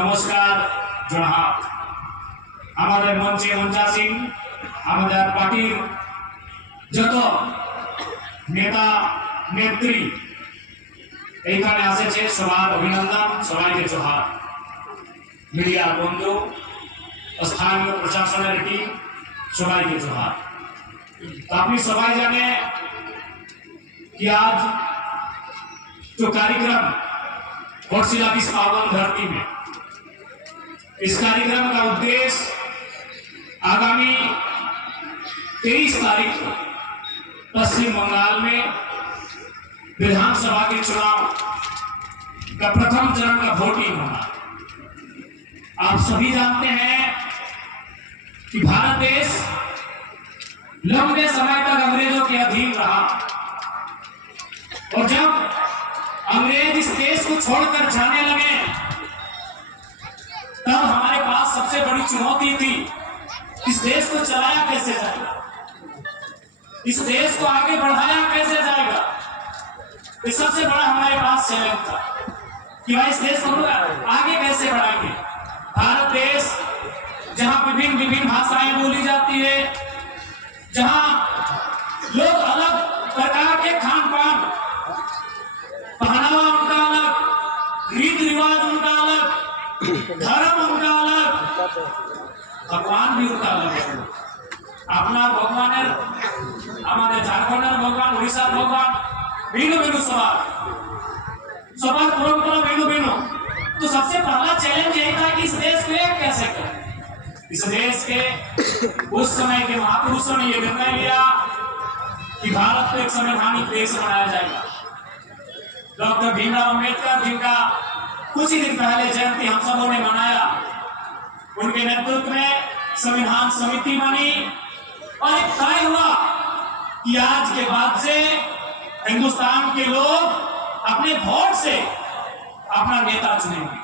নমস্কার জনাব আমাদের মঞ্চে মঞ্চাসীন আমাদের পার্টির যত নেতা নেত্রী এইখানে আসেছে সবার অভিনন্দন, সবাইকে জোহার। মিডিয়ার বন্ধু, স্থানীয় প্রশাসনের টিম, সবাইকে জোহার। আপনি সবাই জানে कि आज जो कार्यक्रम घोटशिला की पावन धरती में, इस कार्यक्रम का उद्देश्य आगामी 23 तारीख को पश्चिम बंगाल में विधानसभा के चुनाव का प्रथम चरण का वोटिंग होना। आप सभी जानते हैं कि भारत देश लंबे समय तक अंग्रेजों के अधीन रहा और जब अंग्रेज इस देश को छोड़कर जाने लगे तब हमारे पास सबसे बड़ी चुनौती थी, इस देश को चलाया कैसे जाएगा, इस देश को आगे बढ़ाया कैसे जाएगा। ये सबसे बड़ा हमारे पास चैलेंज था कि भाई इस देश को आगे कैसे बढ़ाएंगे। भारत देश जहां विभिन्न भाषाएं बोली जाती है, जहां लोग अलग प्रकार के खान पान, पहनावा उनका अलग, रीति रिवाज उनका अलग, धर्म उनका अलग, भगवान भी उनका अलग है। अपना भगवान हमारे झारखंड भगवान, उड़ीसा भगवान भिन्न भिन्न सवाल परंपरा भिन्न भिन्न। तो सबसे पहला चैलेंज यही था कि इस देश को एक कैसे करें। इस देश के उस समय के महापुरुषों ने यह निर्णय लिया कि भारत को एक संवैधानिक देश बनाया जाएगा। डॉक्टर भीमराव अंबेडकर जिनका कुछ ही दिन पहले जयंती हम सबों ने मनाया, उनके नेतृत्व में संविधान समिति बनी और एक तय हुआ कि आज के बाद से हिंदुस्तान के लोग अपने वोट से अपना नेता चुनेंगे,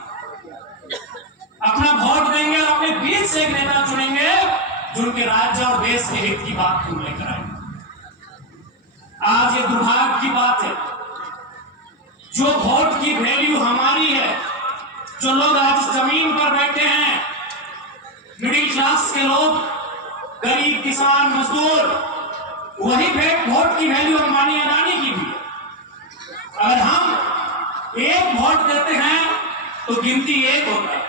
अपना वोट देंगे और अपने बीच से एक नेता चुनेंगे जो उनके राज्य और देश के हित की बात को लेकर आएंगे। आज ये दुर्भाग्य की बात है, जो वोट की वैल्यू हमारी है, जो लोग आज जमीन पर बैठे हैं, मिडिल क्लास के लोग, गरीब किसान मजदूर, वही वोट की वैल्यू अंबानी अडानी की भी। अगर हम एक वोट देते हैं तो गिनती एक होता है।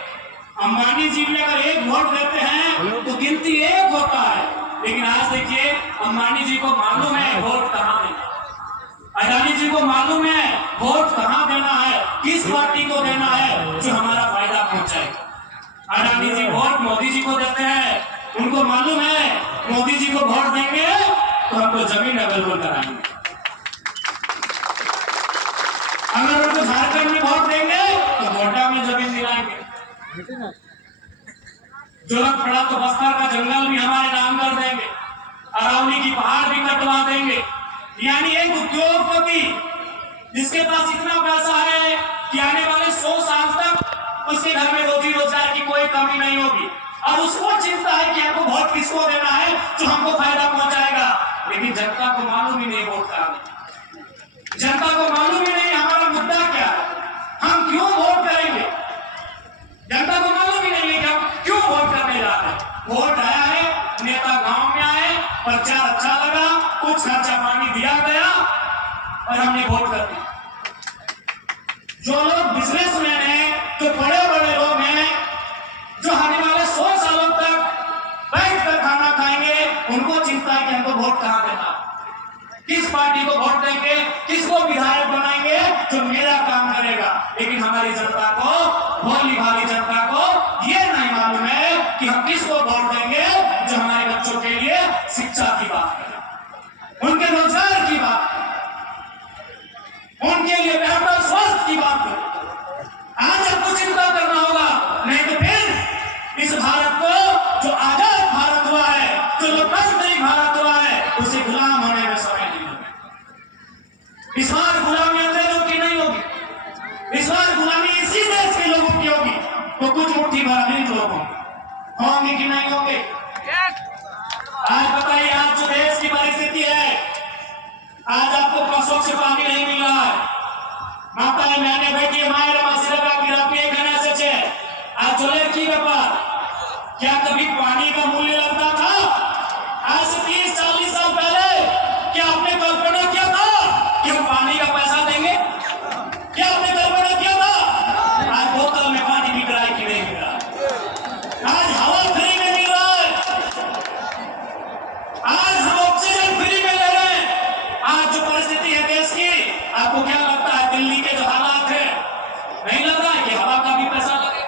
अंबानी जी में अगर एक वोट देते हैं तो गिनती एक होता है। लेकिन आज देखिए, अंबानी जी को मालूम है वोट कहां देना, अडानी जी को मालूम है वोट कहां देना है, किस पार्टी को देना है जो हमारा फायदा पहुंचाएगा। अडानी जी वोट मोदी जी को देते हैं, उनको मालूम है मोदी जी को वोट देंगे तो हमको जमीन अवेलेबल कराएंगे। अगर उनको झारखंड में वोट देंगे तो गोड्डा में जमीन दिलाएंगे। जोरत पड़ा तो बस्तर का जंगल भी हमारे नाम कर देंगे, अरावली की पहाड़ भी कटवा देंगे। यानी एक उद्योगपति जिसके पास इतना पैसा है कि आने वाले 100 साल तक उसके घर में रोजी रोजगार की कोई कमी नहीं होगी, और उसको चिंता है कि हमको वोट किसको देना है जो हमको फायदा पहुंचाएगा। लेकिन जनता को मालूम ही नहीं वोट का, जनता को मालूम ही नहीं हमारा मुद्दा क्या है, हम क्यों वोट करेंगे। जनता को मालूम ही नहीं है कि हम क्यों वोट करने जा रहे हैं। वोट आया है, नेता गांव में आए, प्रचार अच्छा लगा, कुछ खर्चा पानी दिया गया और हमने वोट कर दिया। जो लोग बिजनेसमैन हैं, जो बड़े बड़े लोग हैं, जो आने वाले 100 सालों तक बैठ कर खाना खाएंगे, उनको चिंता है कि हमको वोट कहां देना, किस पार्टी को वोट देंगे, किसको विधायक बनाएंगे जो मेरा काम करेगा। लेकिन हमारी जनता को, भोली भाली जनता को ये नहीं मालूम है कि हम किसको वोट देंगे जो हमारे बच्चों के लिए शिक्षा की बात करे, उनके रोजगार की बात करे, उनके लिए बेहतर स्वास्थ्य की बात करे। आज आपको चिंता करना होगा, नहीं तो फिर इस भारत को, जो आजाद भारत हुआ है, जो लोकतांत्रिक भारत हुआ है, उसे गुलाम होने में समय नहीं होगा। इस बार गुलामी अंग्रेजों की नहीं होगी, इस बार गुलामी इसी देश के लोगों की होगी। तो कुछ मुट्ठी भर अमीर लोग होंगे कि नहीं होंगे। आज बताइए, आज जो देश की परिस्थिति है, आज आपको स्वच्छ पानी नहीं मिल रहा है, माताएं बहने बैठी माয়ের মাসিরা কি রাখে এখানে এসেছে, कभी पानी का मूल्य लगता था? आज से 30-40 साल पहले क्या आपने कल्पना किया था कि हम पानी का पैसा देंगे? क्या आपने कल्पना किया था? आज बोतल में पानी बिक रहा है कि नहीं बिक रहा? आज हवा फ्री में मिल रहा है, आज हम ऑक्सीजन फ्री में ले रहे हैं। आज जो परिस्थिति है देश की, आपको क्या लगता है दिल्ली के जो हालात है, नहीं लग रहा है कि हवा का भी पैसा लगेगा?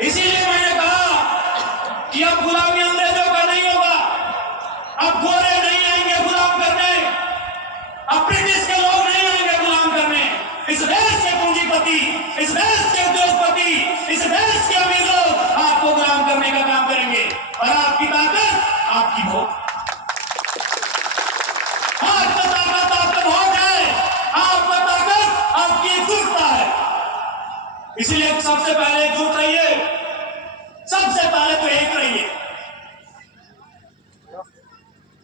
इसीलिए मैंने कहा कि अब गुलामी अंग्रेजों का नहीं होगा, अब गोरे नहीं आएंगे गुलाम करने, अब ब्रिटिश के लोग नहीं आएंगे गुलाम करने। इस देश के पूंजीपति, इस देश के उद्योगपति, इस देश के अमीर लोग आपको गुलाम करने का काम करेंगे। और आपकी ताकत आपकी वोट, आपका ताकत आपका वोट है, आपका ताकत आपकी एकजुटता है। इसलिए सबसे पहले एकजुट रहिए, सबसे पहले तो एक रहिए।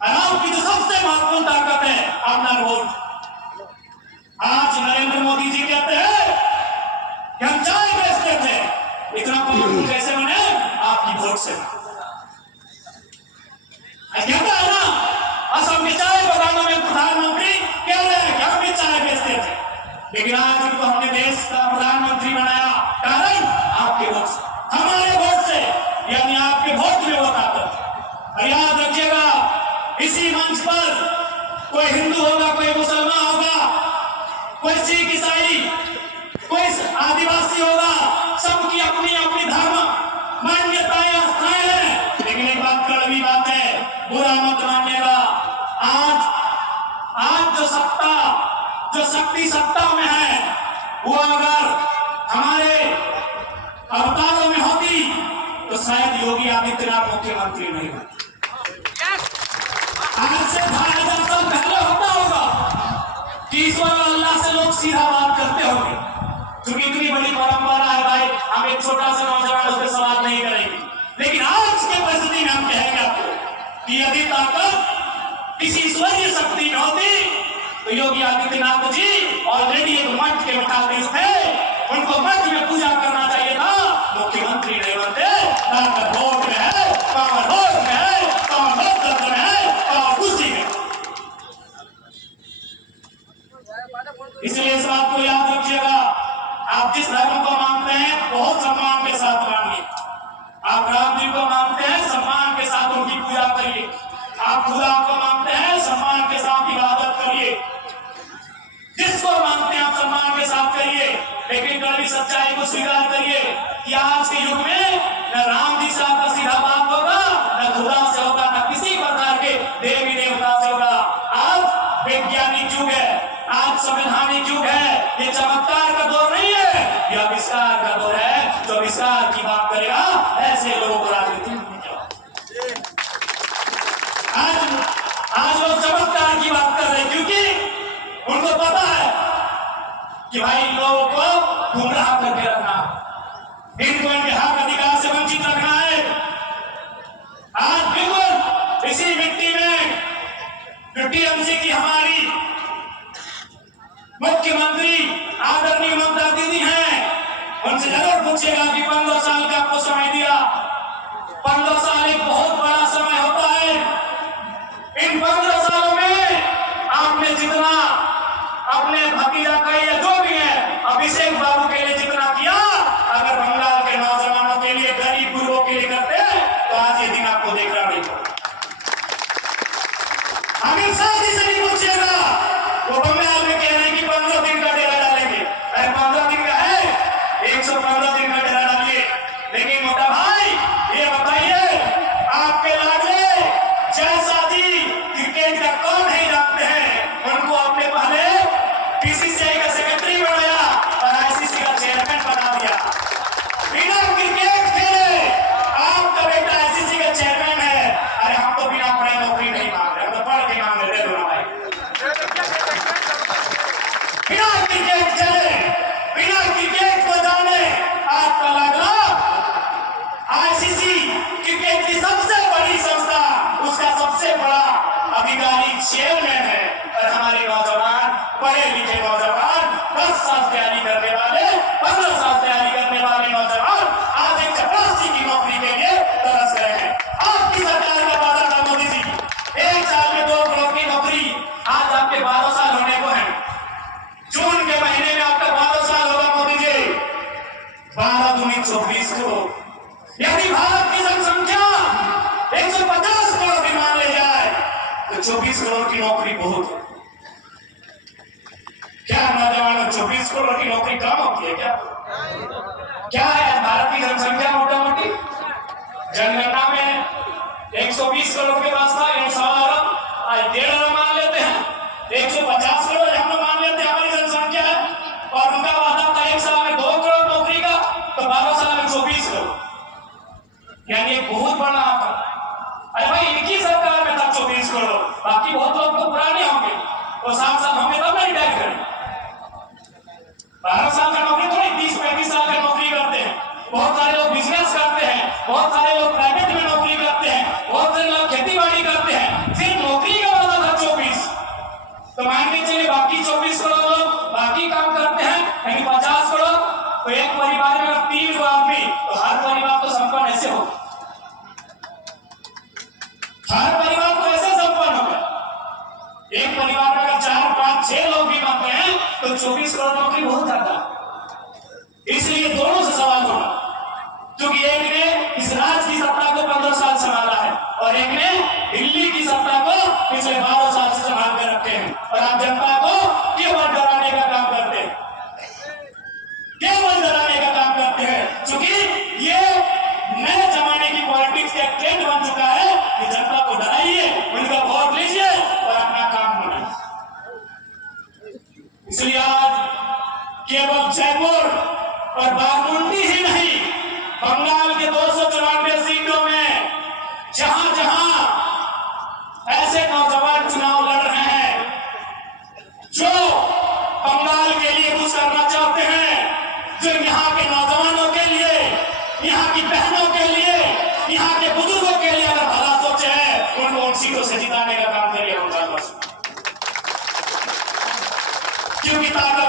आपकी जो सबसे महत्वपूर्ण ताकत है अपना वोट। आज नरेंद्र मोदी जी कहते हैं कि हम चाय बेचते थे, इतना पावरफुल कैसे बने? आपकी वोट से। कहता है ना, असम की चाय बागानों में प्रधानमंत्री कह रहे हैं कि हम भी चाय बेचते थे, लेकिन आज उनको हमने देश का प्रधानमंत्री बनाया, कारण आपके वोट से, हमारे वोट से, यानी आपके वोट में वो ताकत। और याद रखिएगा, इसी मंच पर कोई हिंदू होगा, कोई मुसलमान होगा, कोई सिख ईसाई, कोई आदिवासी होगा, सबकी अपनी अपनी धर्म मान्यताएं आस्थाएं हैं। लेकिन एक बात कड़वी बात है, बुरा मत मानिएगा। आज जो सत्ता, जो शक्ति सत्ता में है, वो अगर हमारे अवतारों में होती तो शायद योगी आदित्यनाथ मुख्यमंत्री नहीं होते। आज से 2000 साल पहले होता होगा कि ईश्वर अल्लाह से लोग सीधा बात करते होंगे, क्योंकि इतनी बड़ी परंपरा है भाई, हम एक छोटा सा नौजवान उस पर सवाल नहीं करेंगे। लेकिन आज के परिस्थिति में हम कहेंगे आपको कि यदि ताकत किसी ईश्वरीय शक्ति में होती तो योगी आदित्यनाथ जी ऑलरेडी एक मठ के मठाधीश थे, उनको मठ में पूजा करना चाहिए था, मुख्यमंत्री नहीं बनते। ताकत वोट में है, पावर वोट में है, पावर लोकतंत्र में है, पावर कुर्सी में। इसलिए इस बात को याद रखिएगा, आप जिस धर्म को मानते हैं बहुत सम्मान के साथ मानिए। आप राम जी को मानते हैं, सम्मान के साथ उनकी पूजा करिए। आप खुदा को मानते हैं, सम्मान के साथ इबादत करिए। जिसको मानते हैं आप सम्मान के साथ करिए, लेकिन कड़ी सच्चाई को स्वीकार करिए कि आज के युग में न राम जी से आपका सीधा बात होगा, न खुदा से होगा, न किसी प्रकार के देवी देवता से होगा। आज वैज्ञानिक युग है, आज संवैधानिक युग है, ये चमत्कार का दौर नहीं है, ये आविष्कार का दौर है। जो आविष्कार की बात करेगा ऐसे लोगों को राजनीति में आज लोग चमत्कार की बात कर रहे हैं, क्योंकि उनको पता है कि भाई लोगों को गुमराह करके रखना, इनको इनके हक अधिकार से वंचित रखना है। आज बिल्कुल इसी मिट्टी में जो टीएमसी की हमारी मुख्यमंत्री आदरणीय ममता दीदी हैं, उनसे जरूर पूछेगा कि 15 साल का आपको समय दिया, 15 साल एक बहुत बड़ा समय होता है। इन 15 सालों में आपने जितना अपने भतीजा का या जो भी है अभिषेक बाबू के लिए जितना किया, अगर बंगाल के नौजवानों के लिए, गरीब गुरुओं के लिए करते तो आज ये दिन आपको देख रहा नहीं। अमित शाह जी से भी पूछिएगा, वो बंगाल में कह रहे हैं कि 15 दिन का डेरा डालेंगे। अरे 15 दिन का है, 115 दिन का डेरा डालिए। लेकिन मोटा भाई ये बताइए, आपके लाडले जैसा जी क्रिकेट का कौन नहीं जानते हैं, उनको आपने पहले बीसीसीआई का सेक्रेटरी बनाया और आईसीसी का चेयरमैन बना दिया। बिना क्रिकेट खेले आपका बेटा आईसीसी का चेयरमैन है। अरे हम तो बिना पढ़े नौकरी नहीं मांग रहे, हम तो पढ़ के मांग रहे थे दोनों भाई। बिना क्रिकेट चले, बिना क्रिकेट को जाने आपका 24 करोड़। यदि भारत की जनसंख्या 150 करोड़ भी मान ले जाए तो 24 करोड़ की नौकरी बहुत है। क्या नौजवानों 24 करोड़ की नौकरी कम होती है क्या? क्या है भारत की जनसंख्या मोटा मोटी? जनगणना में 120 करोड़ के पास था, 100 अरब, आज 1.5 अरब मान लेते हैं। 150 करोड़ हम लोग मान लेते हैं हमारी जनसंख्या है, और उनका वादा था 1 साल में 2 करोड़ नौकरी का, तो 12 साल में 24 करोड़, यानी एक बहुत बड़ा आंकड़ा। अरे भाई इनकी सरकार में था 24 करोड़, बाकी बहुत लोग तो पुराने होंगे, वो 7 साल होंगे तब नहीं रिटायर करें। 12 साल का नौकरी थोड़ी 30-35 साल का नौकरी करते हैं। बहुत सारे लोग बिजनेस करते हैं, बहुत सारे लोग प्राइवेट में नौकरी करते हैं, बहुत सारे लोग खेती बाड़ी करते हैं। सिर्फ नौकरी का वादा था 24, तो मान के चलिए बाकी 24 करोड़ लोग बाकी काम करते हैं, यानी 50 करोड़। तो एक परिवार में अगर 3 आदमी, तो हर परिवार तो संपन्न ऐसे हो, हर परिवार तो ऐसे संपन्न होगा। एक परिवार में अगर 4, 5, 6 लोग भी बनते हैं तो 24 करोड़ नौकरी बहुत ज्यादा। इसलिए दोनों से सवाल होगा, क्योंकि एक ने इस राज्य की सत्ता को 15 साल संभाला है और एक ने दिल्ली की सत्ता को पिछले 12 साल से संभाल कर रखे हैं, और आप जनता को केवल डराने का काम करते हैं, केवल डराने का काम करते हैं। क्योंकि ये नए जमाने की पॉलिटिक्स का ट्रेंड बन चुका है कि जनता को डराइए, उनका वोट लीजिए और अपना काम बनाइए। इसलिए आज केवल जयपुर और बाराबंकी ही नहीं, बंगाल के 294 सीटों में जहां जहां ऐसे नौजवान चुनाव लड़ रहे हैं जो बंगाल के लिए कुछ करना चाहते हैं, जो यहाँ के नौजवानों के लिए, यहाँ की बहनों के लिए, यहाँ के बुजुर्गों के लिए अगर भला सोचे हैं, उनको उन सीटों से जिताने का काम करिए हम, क्योंकि ताकत